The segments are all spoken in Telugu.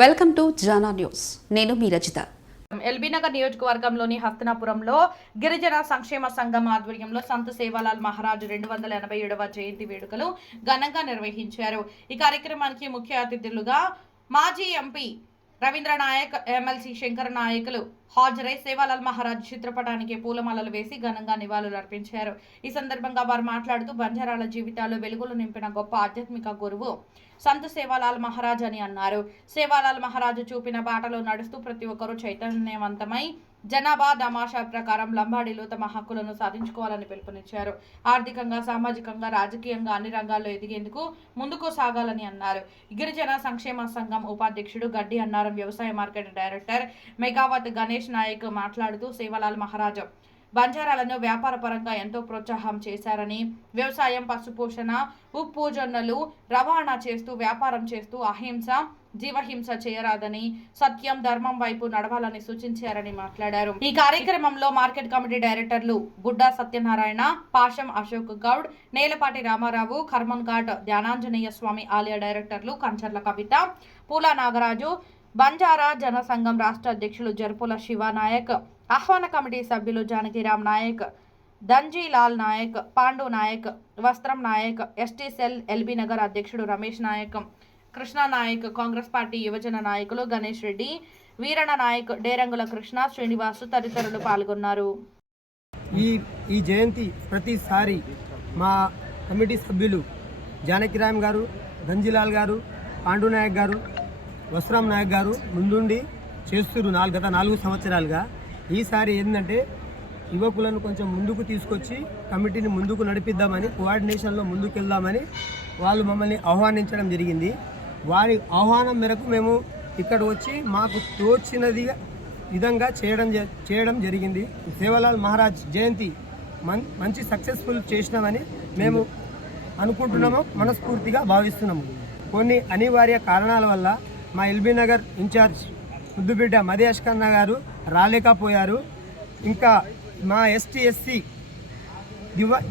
Welcome to Jana news. నేను మీ రజిత. ఎల్బీనగర్ నియోజకవర్గంలోని హస్తనాపురంలో గిరిజన సంక్షేమ సంఘం ఆధ్వర్యంలో సంత్ సేవాలాల్ మహారాజ్ 287వ జయంతి వేడుకలు ఘనంగా నిర్వహించారు. ఈ కార్యక్రమానికి ముఖ్య అతిథులుగా మాజీ ఎంపీ రవీంద్ర నాయక్, ఎమ్మెల్సీ శంకర్ నాయకులు హాజరై సేవాలాల్ మహారాజ్ చిత్రపటానికి పూలమాలలు వేసి ఘనంగా నివాళులు అర్పించారు. ఈ సందర్భంగా వారు మాట్లాడుతూ బంజారాల జీవితాల్లో వెలుగులు నింపిన గొప్ప ఆధ్యాత్మిక గురువు సంత్ సేవాలాల్ మహారాజ్ అని అన్నారు. సేవాలాల్ మహారాజు చూపిన బాటలో నడుస్తూ ప్రతి ఒక్కరూ చైతన్యవంతమై జనాభా దామాషా ప్రకారం లంబాడీలు తమ హక్కులను సాధించుకోవాలని పిలుపునిచ్చారు. ఆర్థికంగా, సామాజికంగా, రాజకీయంగా అన్ని రంగాల్లో ఎదిగేందుకు ముందుకు సాగాలని అన్నారు. గిరిజన సంక్షేమ సంఘం ఉపాధ్యక్షుడు గడ్డి అన్నారం, వ్యవసాయ మార్కెట్ డైరెక్టర్ మెగావత్ గణేష్ నాయక్ మాట్లాడుతూ సేవాలాల్ మహారాజ్ బంజారాలను వ్యాపార పరంగా ఎంతో ప్రోత్సాహం చేశారని, వ్యవసాయం, పశుపోషణ, ఉప్పు, జొన్నలు రవాణా చేస్తూ వ్యాపారం చేస్తూ అహింస, జీవహింస చేయరాదని, సత్యం, ధర్మం వైపు నడవాలని సూచించారని మాట్లాడారు. ఈ కార్యక్రమంలో మార్కెట్ కమిటీ డైరెక్టర్లు గుడ్డా సత్యనారాయణ, పాషం అశోక్ గౌడ్, నేలపాటి రామారావు, ఖర్మన్ ఘాట్ ధ్యానాంజనేయ స్వామి ఆలయ డైరెక్టర్లు కంచర్ల కవిత, పూల నాగరాజు, బంజారా జనసంఘం రాష్ట్ర అధ్యక్షులు జర్పుల శివనాయక్, ఆహ్వాన కమిటీ సభ్యులు జానకిరామ్ నాయక్, దంజీలాల్ నాయక్, పాండు నాయక్, వస్త్రం నాయక్, ఎస్టీ సెల్ ఎల్బీనగర్ అధ్యక్షుడు రమేష్ నాయక్, కృష్ణ నాయక్, కాంగ్రెస్ పార్టీ యువజన నాయకులు గణేష్ రెడ్డి, వీరణ నాయక్, డేరంగుల కృష్ణ, శ్రీనివాసు తదితరులు పాల్గొన్నారు. ఈ జయంతి ప్రతిసారి మా కమిటీ సభ్యులు జానకిరామ్ గారు, దంజీలాల్ గారు, పాండు నాయక్ గారు, వస్త్రం నాయక్ గారు ముందుండి చేస్తున్నారు గత 4 సంవత్సరాలుగా. ఈసారి ఏంటంటే యువకులను కొంచెం ముందుకు తీసుకొచ్చి కమిటీని ముందుకు నడిపిద్దామని, కోఆర్డినేషన్లో ముందుకు వెళ్దామని వాళ్ళు మమ్మల్ని ఆహ్వానించడం జరిగింది. వారి ఆహ్వానం మేరకు మేము ఇక్కడ వచ్చి మాకు తోచినది విధంగా చేయడం జరిగింది. సేవాలాల్ మహారాజ్ జయంతి మంచి సక్సెస్ఫుల్ చేసినామని మేము అనుకుంటున్నాము, మనస్ఫూర్తిగా భావిస్తున్నాము. కొన్ని అనివార్య కారణాల వల్ల మా ఎల్బీనగర్ ఇన్ఛార్జ్ ముద్దుబిడ్డ మది అష్కన్న గారు రాలేకపోయారు. ఇంకా మా ఎస్టీ ఎస్సీ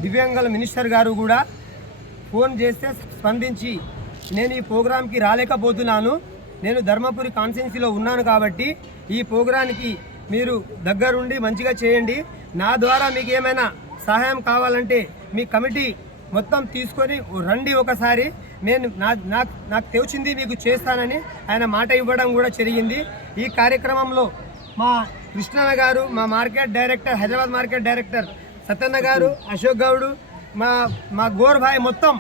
దివ్యాంగుల మినిస్టర్ గారు కూడా ఫోన్ చేస్తే స్పందించి, నేను ఈ ప్రోగ్రాంకి రాలేకపోతున్నాను, నేను ధర్మపురి కాన్స్టిట్యున్సీలో ఉన్నాను కాబట్టి ఈ ప్రోగ్రాంకి మీరు దగ్గరుండి మంచిగా చేయండి, నా ద్వారా మీకు ఏమైనా సహాయం కావాలంటే మీ కమిటీ మొత్తం తీసుకొని రండి ఒకసారి, నేను నాకు తెచ్చింది మీకు చేస్తానని ఆయన మాట ఇవ్వడం కూడా జరిగింది. ఈ కార్యక్రమంలో మా కృష్ణన్న గారు, మా market director, Hyderabad market director Satyanna garu, Ashok Goud, మా గోర్ భాయ్, మొత్తం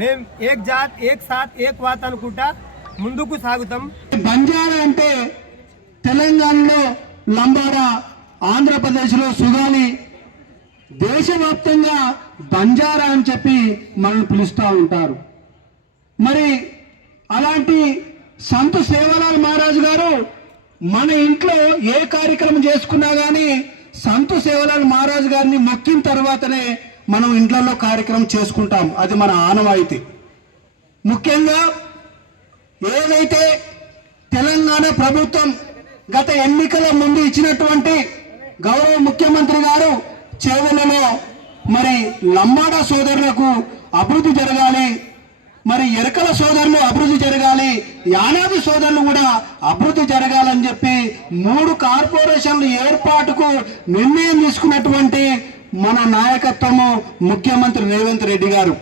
మేము ఏక్ జాత్ ఏక్ సాత్ ఏక్ వాత్ అనుకుంటా ముందుకు సాగుతాం. బంజారా అంటే తెలంగాణలో లంబాడా, ఆంధ్రప్రదేశ్లో సుగాలి, దేశవ్యాప్తంగా బంజారా అని చెప్పి మనల్ని పిలుస్తూ ఉంటారు. మరి అలాంటి సంత్ సేవాలాల్ మహారాజ్ గారు మన ఇంట్లో ఏ కార్యక్రమం చేసుకున్నా కానీ సంత్ సేవాలాల్ మహారాజ్ గారిని మొక్కిన తర్వాతనే మనం ఇంట్లో కార్యక్రమం చేసుకుంటాం. అది మన ఆనవాయితీ. ముఖ్యంగా ఏదైతే తెలంగాణ ప్రభుత్వం గత ఎన్నికల ముందు ఇచ్చినటువంటి గౌరవ ముఖ్యమంత్రి గారు చేవెళ్లలో మరి లంబాడా సోదరులకు అభివృద్ధి జరగాలి, మరి ఎరకల సోదరులు అభివృద్ధి జరగాలి, యానాది సోదరులు కూడా అభివృద్ధి జరగాలని చెప్పి 3 కార్పొరేషన్ల ఏర్పాటుకు నిర్ణయం తీసుకున్నటువంటి మన నాయకత్వము ముఖ్యమంత్రి రేవంత్ రెడ్డి గారు.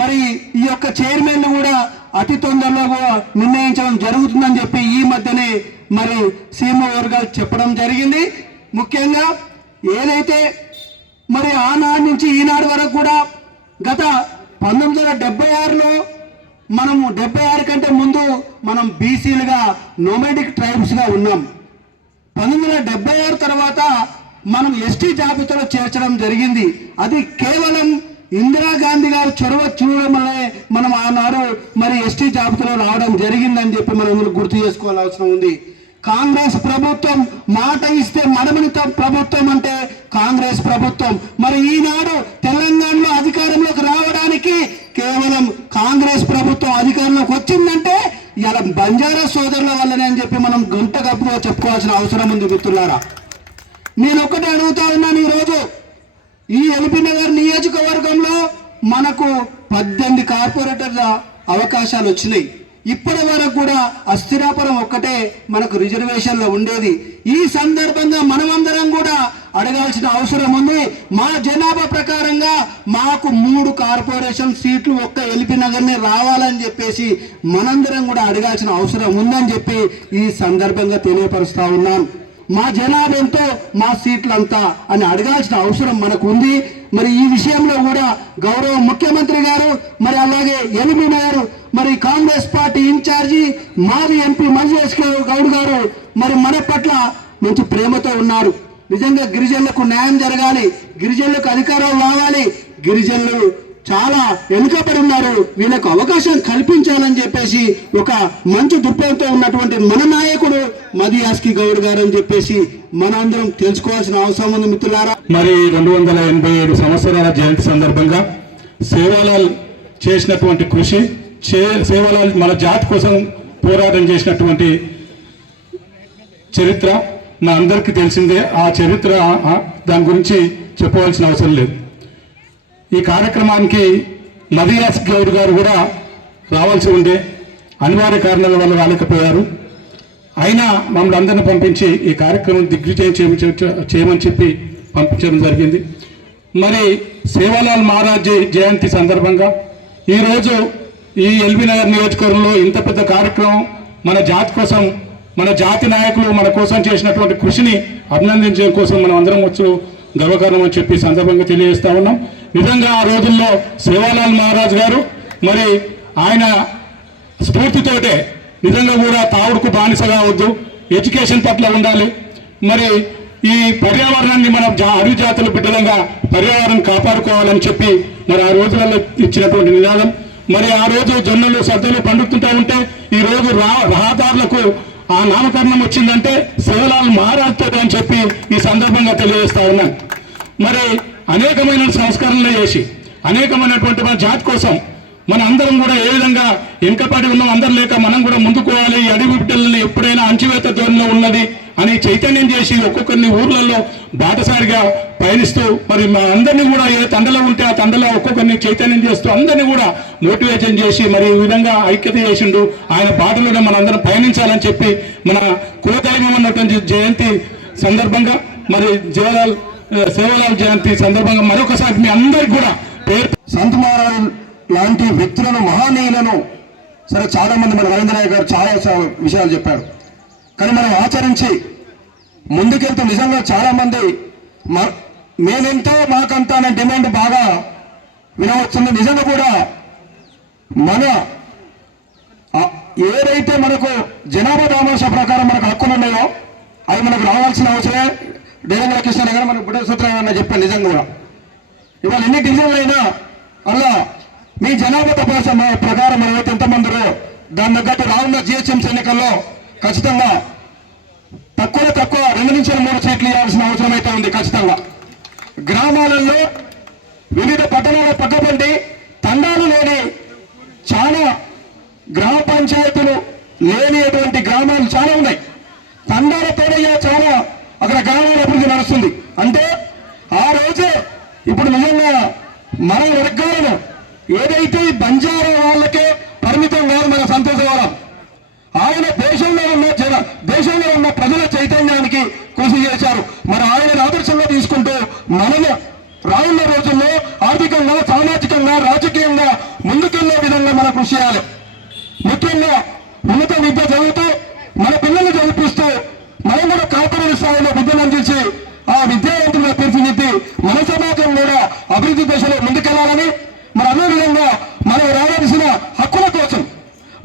మరి ఈ యొక్క చైర్మన్ కూడా అతి తొందరలో నిర్ణయించడం జరుగుతుందని చెప్పి ఈ మధ్యనే మరి సీఎంఓ వర్గాలు చెప్పడం జరిగింది. ముఖ్యంగా ఏదైతే మరి ఆనాడు నుంచి ఈనాడు వరకు కూడా గత 1976లో మనము 76 కంటే ముందు మనం బీసీలుగా నోమాడిక్ ట్రైబ్స్గా ఉన్నాం. 1976 తర్వాత మనం ఎస్టీ జాబితాలో చేర్చడం జరిగింది. అది కేవలం ఇందిరాగాంధీ గారు చొరవ చూడడం వల్లే మనం ఆనాడు మరి ఎస్టీ జాబితాలో రావడం జరిగిందని చెప్పి మనం గుర్తు చేసుకోవాల్సిన ఉంది. కాంగ్రెస్ ప్రభుత్వం మాట ఇస్తే మడమని ప్రభుత్వం అంటే కాంగ్రెస్ ప్రభుత్వం. మరి ఈనాడు తెలంగాణలో అధికారంలోకి రావడానికి కేవలం కాంగ్రెస్ ప్రభుత్వం అధికారంలోకి వచ్చిందంటే ఇలా బంజారా సోదరుల వల్లనే అని చెప్పి మనం గంట గప్పుగా చెప్పుకోవాల్సిన అవసరం ఉంది. మిత్రులారా, నేను ఒకటే అడుగుతా ఉన్నాను, ఈరోజు ఈ ఎల్బీనగర్ నియోజకవర్గంలో మనకు 18 కార్పొరేటర్ల అవకాశాలు వచ్చినాయి. ఇప్పటి వరకు కూడా అస్థిరాపురం ఒక్కటే మనకు రిజర్వేషన్లో ఉండేది. ఈ సందర్భంగా మనమందరం కూడా అడగాల్సిన అవసరం ఉంది. మా జనాభా ప్రకారంగా మాకు 3 కార్పొరేషన్ సీట్లు ఒక్క ఎల్బీ నగర్నే రావాలని చెప్పేసి మనందరం కూడా అడగాల్సిన అవసరం ఉందని చెప్పి ఈ సందర్భంగా తెలియపరుస్తా ఉన్నాం. మా జనాభా ఎంతో, మా సీట్లు అంతా అని అడగాల్సిన అవసరం మనకు ఉంది. మరి ఈ విషయంలో కూడా గౌరవ ముఖ్యమంత్రి గారు, మరి అలాగే ఎల్బీ నగర్ మరి కాంగ్రెస్ పార్టీ ఇన్ఛార్జి మాజీ ఎంపీ మల్లేష్ గౌడ్ గారు మరి మన పట్ల మంచి ప్రేమతో ఉన్నారు. నిజంగా గిరిజనులకు న్యాయం జరగాలి, గిరిజనులకు అధికారం రావాలి, గిరిజనులు చాలా వెనుకబడి ఉన్నారు, వీళ్ళకు అవకాశం కల్పించాలని చెప్పేసి ఒక మంచి దృక్పథంతో ఉన్నటువంటి మన నాయకుడు మదియాస్కి గౌడ్ గారు అని చెప్పేసి మనందరం తెలుసుకోవాల్సిన అవసరం ఉంది మిత్రులారా. మరి 287 సంవత్సరాల జయంతి సందర్భంగా సేవాలాల్ చేసినటువంటి కృషి, సేవాలాల్ మన జాతి కోసం పోరాటం చేసినటువంటి చరిత్ర నా అందరికీ తెలిసిందే. ఆ చరిత్ర దాని గురించి చెప్పవలసిన అవసరం లేదు. ఈ కార్యక్రమానికి మదియాస్ గౌడ్ గారు కూడా రావాల్సి ఉండే, అనివార్య కారణాల వల్ల రాలేకపోయారు. అయినా మమ్మల్ని అందరిని పంపించి ఈ కార్యక్రమం దిగ్విజయం చేయమని చెప్పి పంపించడం జరిగింది. మరి సేవాలాల్ మహారాజ్ జయంతి సందర్భంగా ఈరోజు ఈ ఎల్బీ నగర్ నియోజకవర్గంలో ఇంత పెద్ద కార్యక్రమం మన జాతి కోసం, మన జాతి నాయకులు మన కోసం చేసినటువంటి కృషిని అభినందించడం కోసం మనం అందరం వచ్చు గర్వకారణం అని చెప్పి సందర్భంగా తెలియజేస్తా ఉన్నాం. నిజంగా ఆ రోజుల్లో సేవాలాల్ మహారాజ్ గారు మరి ఆయన స్ఫూర్తితోటే నిజంగా కూడా తావుడుకు బానిస కావద్దు, ఎడ్యుకేషన్ పట్ల ఉండాలి, మరి ఈ పర్యావరణాన్ని మన అడవి జాతుల బిడ్డలంగా పర్యావరణం కాపాడుకోవాలని చెప్పి మరి ఆ రోజులలో ఇచ్చినటువంటి నినాదం. మరి ఆ రోజు జొన్నలు సద్దలు పండుతుంటూ ఉంటే ఈ రోజు రహదారులకు ఆ నామకరణం వచ్చిందంటే సేవాలాల్ మహారాజ్ తోటి అని చెప్పి ఈ సందర్భంగా తెలియజేస్తా ఉన్నాను. మరి అనేకమైన సంస్కరణలు చేసి అనేకమైనటువంటి మన జాతి కోసం మన అందరం కూడా ఏ విధంగా వెనుకబడి ఉన్నాం, అందరం లేక మనం కూడా ముందుకోవాలి, ఈ అడవి బిడ్డలని ఎప్పుడైనా అంచివేత ధోరణిలో ఉన్నది అని చైతన్యం చేసి ఒక్కొక్కరిని ఊర్లలో బాటసారిగా పయనిస్తూ మరి మా అందరినీ కూడా ఏ తండలో ఉంటే ఆ తండలో ఒక్కొక్కరిని చైతన్యం చేస్తూ అందరినీ కూడా మోటివేషన్ చేసి మరి ఈ విధంగా ఐక్యత చేసిండు. ఆయన బాటలోనే మన అందరం పయనించాలని చెప్పి మన కులదైవం అన్నటువంటి జయంతి సందర్భంగా మరి సేవాలాల్ జయంతి సందర్భంగా మరొకసారి మీ అందరికి కూడా పేరు సంత్ మహారాజ్ లాంటి వ్యక్తులను, మహానీయులను సరే చాలా మంది మన నరేంద్ర నాయక్ గారు చాలా విషయాలు చెప్పారు. కానీ మనం ఆచరించి ముందుకెళ్తూ నిజంగా చాలా మంది మేమెంతో మాకంతా అనే డిమాండ్ బాగా వినవచ్చింది. నిజంగా కూడా మన ఏదైతే మనకు జనాభా దామాషా ప్రకారం మనకు హక్కులు ఉన్నాయో అవి మనకు రావాల్సిన అవసరమే. డేరంగల కృష్ణ గారు మనకు బుడ్డ సూత్రంగా చెప్పాను. నిజంగా కూడా ఇవాళ ఎన్ని డివిజన్లు అయినా అలా మీ జనాభా తపాస ప్రకారం ఏవైతే ఎంతమందిరో దాని తగ్గట్టు రానున్న జిహెచ్ఎంసీ ఎన్నికల్లో ఖచ్చితంగా తక్కువ 2 నుంచి 3 సీట్లు ఇవ్వాల్సిన అవసరం అయితే ఉంది. ఖచ్చితంగా గ్రామాలలో వివిధ పట్టణాల పక్కపండి తండాలు లేని చాలా గ్రామ పంచాయతీలు లేనిటువంటి గ్రామాలు చాలా ఉన్నాయి. తండాలతోనే చాలా అక్కడ గ్రామాల అభివృద్ధి నడుస్తుంది. అంటే ఆ రోజే ఇప్పుడు నిజంగా మన వర్గాలను ఏదైతే బంజారా వాళ్ళకే పరిమితం కాదు మన సంతోషవరం. ఆయన దేశంలో ఉన్న ప్రజల చైతన్యానికి కృషి చేశారు. మరి ఆయన ఆదర్శంగా తీసుకుంటూ మనము రానున్న రోజుల్లో ఆర్థికంగా, సామాజికంగా, రాజకీయంగా ముందుకెళ్లే విధంగా మనం కృషి చేయాలి. ముఖ్యంగా ఉన్నత విద్య చదువుతూ మన పిల్లల్ని చదివిస్తూ మనం కూడా కార్పొరేట్ స్థాయిలో విద్యను అందించి ఆ విద్యావంతులుగా తీర్చిదిద్ది మన సమాజం కూడా అభివృద్ధి దశలో ముందుకెళ్లాలని, మరి అదేవిధంగా మనం రావాల్సిన హక్కుల కోసం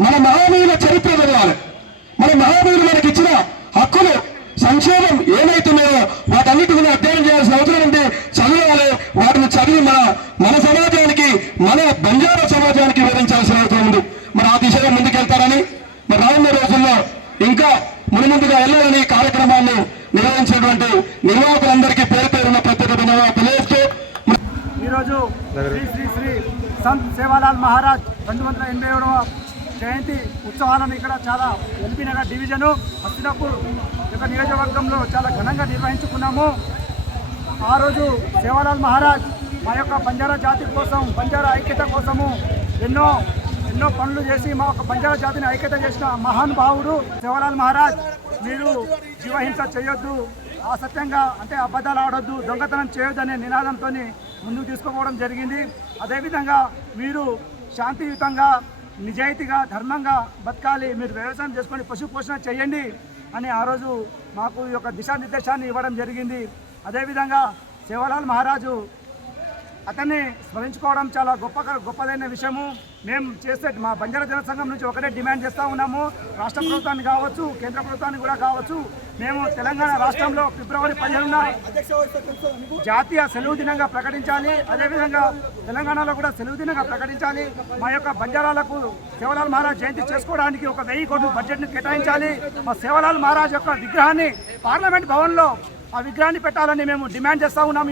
మన మహానీయుల చరిత్ర చదవాలి. మన మహానీయులు మనకి ఇచ్చిన హక్కులు, సంక్షేమం ఏమైతున్నాయో వాటన్నిటి కూడా అధ్యయనం చేయాల్సిన అవసరం ఉంది. చదవాలి. వాటిని చదివి మన సమాజానికి, మన బంజారా సమాజానికి వివరించాల్సిన అవసరం ఉంది. మరి ఆ దిశగా ముందుకెళ్తారని, మరి రానున్న రోజుల్లో ఇంకా మునుముందుగా వెళ్ళాలని కార్యక్రమాన్ని నిర్వహించినటువంటి నిర్వాహకులందరికీ పేరు పేరున ప్రత్యేక ధన్యవాదాలు తెలియజేస్తూ ఈరోజు శ్రీ శ్రీ సంత్ సేవాలాల్ మహారాజ్ 287వ జయంతి ఉత్సవాలను ఇక్కడ చాలా ఎల్బీ నగర్ డివిజను హస్తినాపూర్ యొక్క నియోజకవర్గంలో చాలా ఘనంగా నిర్వహించుకున్నాము. ఆ రోజు సేవాలాల్ మహారాజ్ మా యొక్క బంజారా జాతి కోసం, బంజారా ఐక్యత కోసము ఎన్నో ఎన్నో పనులు చేసి మా యొక్క బంజారా జాతిని ఐక్యత చేసిన మహానుభావుడు సేవాలాల్ మహారాజ్. మీరు జీవహింస చేయొద్దు, అసత్యంగా అంటే అబద్ధాలు ఆడొద్దు, దొంగతనం చేయొద్దు అనే నినాదంతో ముందుకు తీసుకుపోవడం జరిగింది. అదేవిధంగా మీరు శాంతియుతంగా నిజాయితీగా ధర్మంగా బతకాలి, మీరు వ్యవసాయం చేసుకొని పశు పోషణ చేయండి అని ఆ రోజు మాకు ఈ యొక్క దిశానిర్దేశాన్ని ఇవ్వడం జరిగింది. అదేవిధంగా సేవాలాల్ మహారాజు అతన్ని స్మరించుకోవడం చాలా గొప్పదైన విషయము. మేము చేసే మా బంజారా జన సంఘం నుంచి ఒకటే డిమాండ్ చేస్తూ ఉన్నాము, రాష్ట్ర ప్రభుత్వాన్ని కావచ్చు కేంద్ర ప్రభుత్వాన్ని కూడా కావచ్చు. మేము తెలంగాణ రాష్ట్రంలో ఫిబ్రవరి 15న జాతీయ సెలవు దినంగా ప్రకటించాలి, అదేవిధంగా తెలంగాణలో కూడా సెలవు దినంగా ప్రకటించాలి. మా యొక్క బంజారాలకు సేవాలాల్ మహారాజ్ జయంతి చేసుకోవడానికి 1000 కోట్ల బడ్జెట్ను కేటాయించాలి. మా సేవాలాల్ మహారాజ్ యొక్క విగ్రహాన్ని పార్లమెంట్ భవన్లో ఆ విగ్రహాన్ని పెట్టాలని మేము డిమాండ్ చేస్తూ ఉన్నాము.